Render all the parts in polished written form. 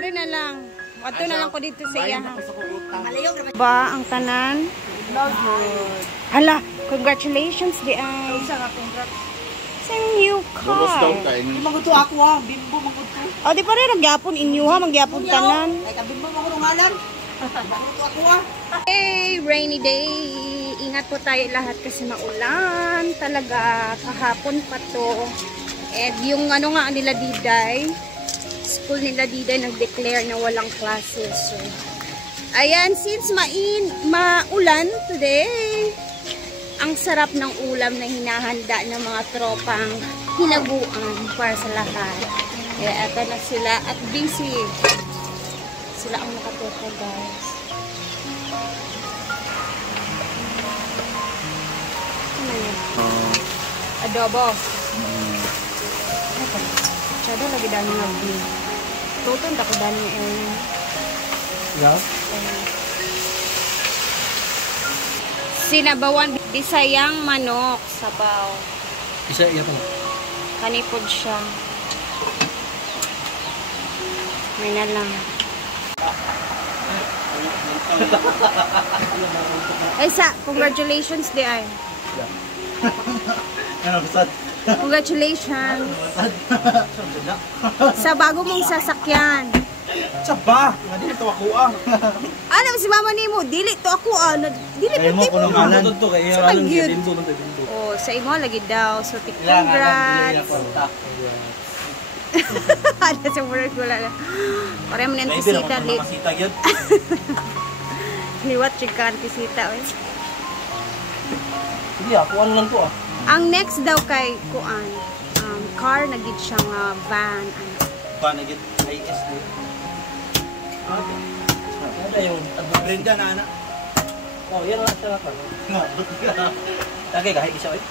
Ari na lang. Ato na lang ko dito sa iya. Ba ang tanan? Hala, congratulations di ay. Sa new car. Di maguto ako ha, bimbo maguto. O di pa rin nagyapon inyo ha, magyapon tanan. Ay kabimbo maguto ngalan. Maguto ako ha. Hey, rainy day. Ingat po tayo lahat kasi maulan. Talaga, kahapon pa to. And yung ano nga nila Diday, school nila Diday nag-declare na walang classes. So, ayan, since maulan today, ang sarap ng ulam na hinahanda ng mga tropang hinaguan para sa lahat. Kaya eto na sila at busy. Sila ang nakatoka, guys. Adobo. Tsada lagi dami nagbi. Tuton tako dami yung Yeah. sinabawan bisayang manok sabaw. Isa iya pa. Kanipod siya. May na lang. Esa, congratulations di ay. Ano basad? Congratulations. Sa bago mong sasakyan. Saba, hindi to ako ah. Ano si mama nimo? Dili to ako ah. Dili Kaya mo pati kuno mo. ngalan to kay Sa alam cute. din do din. Oh, sa imo lagi daw. So congrats. Ada sa murag wala na. Pare mo nang tisita li. Masita gyud. Liwat jud ka tisita oy. Hindi ako ano lang to ah. Ang next daw kay kuan, car na gid siyang van. Pa na gid IS ni. Ada yung Brenda na anak. Oh, yan lang talaga. Tagay kahit isa oy.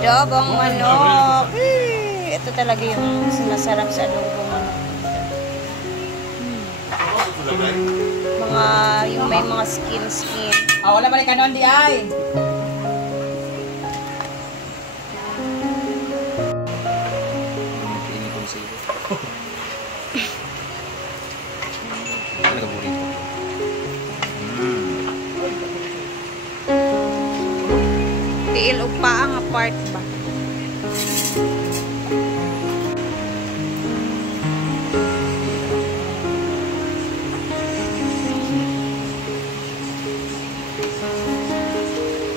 Adobong manok. Ito talaga yung masarap sa adobong manok. Yung may mga skin. Ah, wala balik kanon di ay. Tiil upa ang apart ba?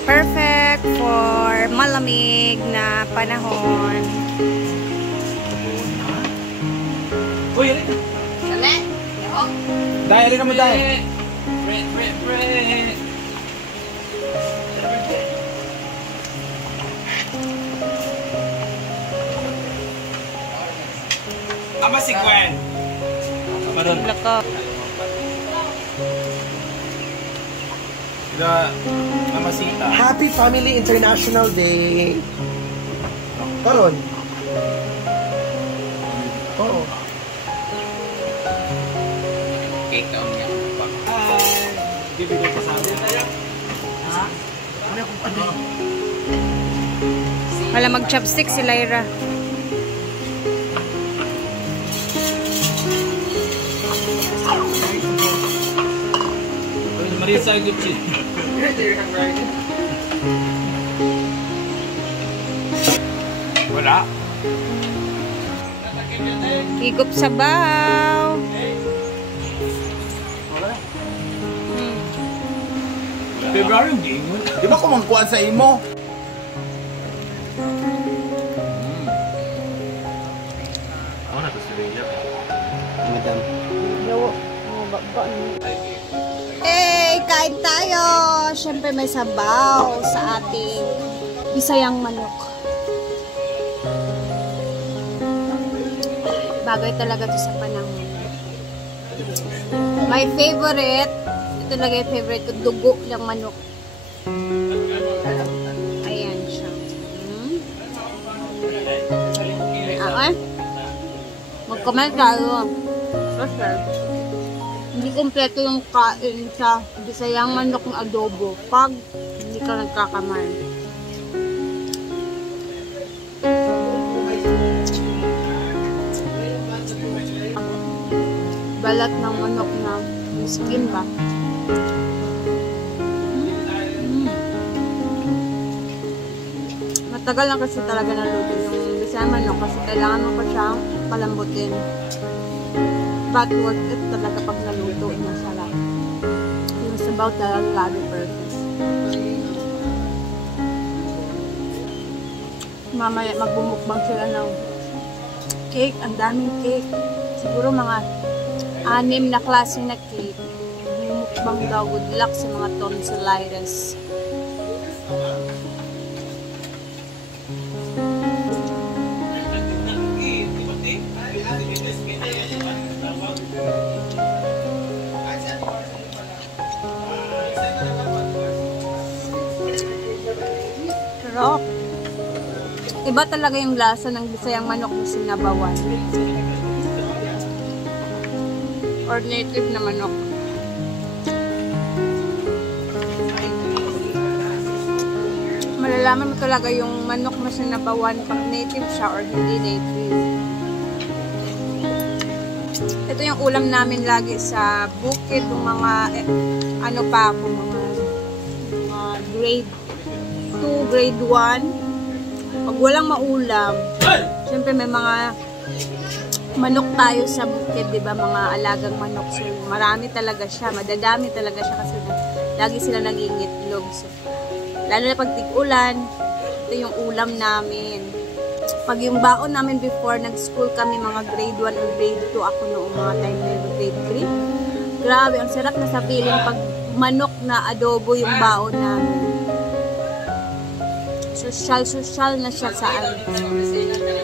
Perfect for malamig na panahon. Uy, Dali. dai ali naman dai. Ama si Gwen. Maron. Lako. Ida Mamasita. Happy Family International Day. Karon. Oo. Cake ka niya. Bibigyan pa sa amin. Ha? Ano ko pa din? Wala mag-chopstick si Lyra. Marisa Gucci. Wala. Higop sa baw. February hindi. Di ba kumangkuan sa imo? Ako na to si Rhea. Madam. Hey, kain tayo. Siyempre may sabaw sa ating Bisayang manok. Bagay talaga to sa panahon. My favorite, ito talaga yung favorite ko, dugo ng manok. Ayan siya. Mag-comment tayo. Sure. Hindi kompleto yung kain sa Bisayang manok ng adobo pag hindi ka nagkakamay. Balat ng manok na skin ba? Matagal lang kasi talaga naluto yung Bisayang manok kasi kailangan mo pa siyang palambutin. But worth it talaga pag naluto na sarap. Yung sabaw talaga perfect. Mamaya magbumukbang sila ng cake. Ang daming cake. Siguro mga 6 na klase na cake. Mukbang daw. Good luck sa mga tonsillitis. Sarap. Iba talaga yung lasa ng Bisayang manok na sinabawan. Or native na manok. Malalaman mo talaga yung manok na sinabawan pag native siya or hindi native. Ito yung ulam namin lagi sa bukid, yung mga ano pa ako, mga grade 2, grade 1. Pag walang maulam, syempre may mga manok tayo sa bukid, di ba? Mga alagang manok. So, marami talaga siya. Madadami talaga siya kasi lagi sila nangingitlog. So, lalo na pag tig-ulan, ito yung ulam namin. Pag yung baon namin before, nag-school kami mga grade 1 or grade 2. Ako noong mga time na grade 3. Grabe, ang sarap na sa feeling pag manok na adobo yung baon namin. Social na siya sa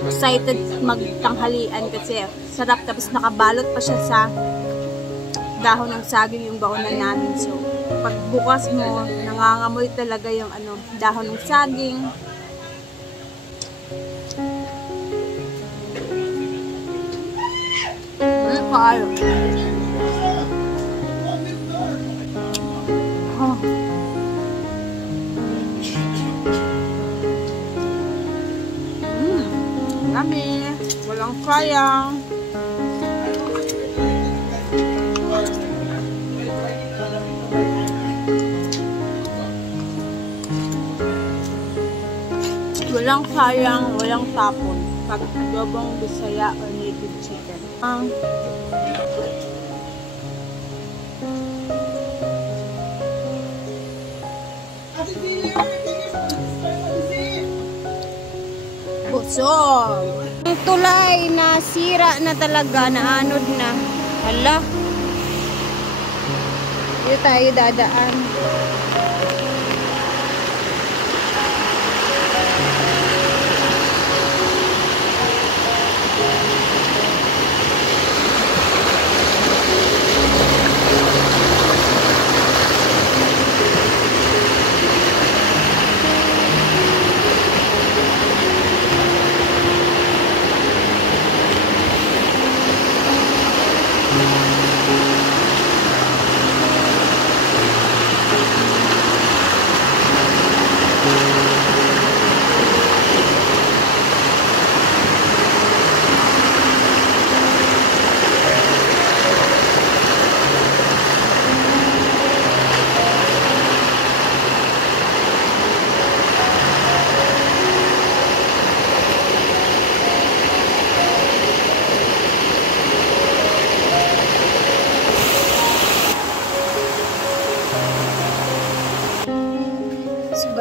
excited magtanghalian kasi sarap, tapos nakabalot pa siya sa dahon ng saging yung baonan namin. So pag bukas mo, nangangamoy talaga yung dahon ng saging. Kaayo. Dami, walang sayang. Walang sayang, walang tapon pag adobong Bisaya or native chicken. Busog. Ang tulay na sira na talaga, naanod na. Hala. Dito tayo dadaan.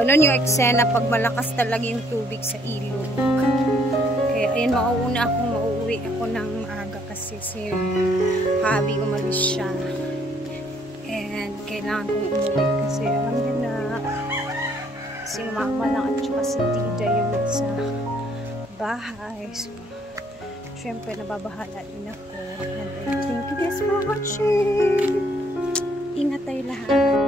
Ganon yung eksena pag malakas talaga yung tubig sa ilog. Kaya ayun, mauuwi ako ng maaga kasi si Habi umalis siya. And kailangan kong umuwi kasi alam niyo na si mama lang at saka si Dida yung sa bahay. So, syempre nababahala din ako. And thank you guys for watching. Ingat tayo lahat.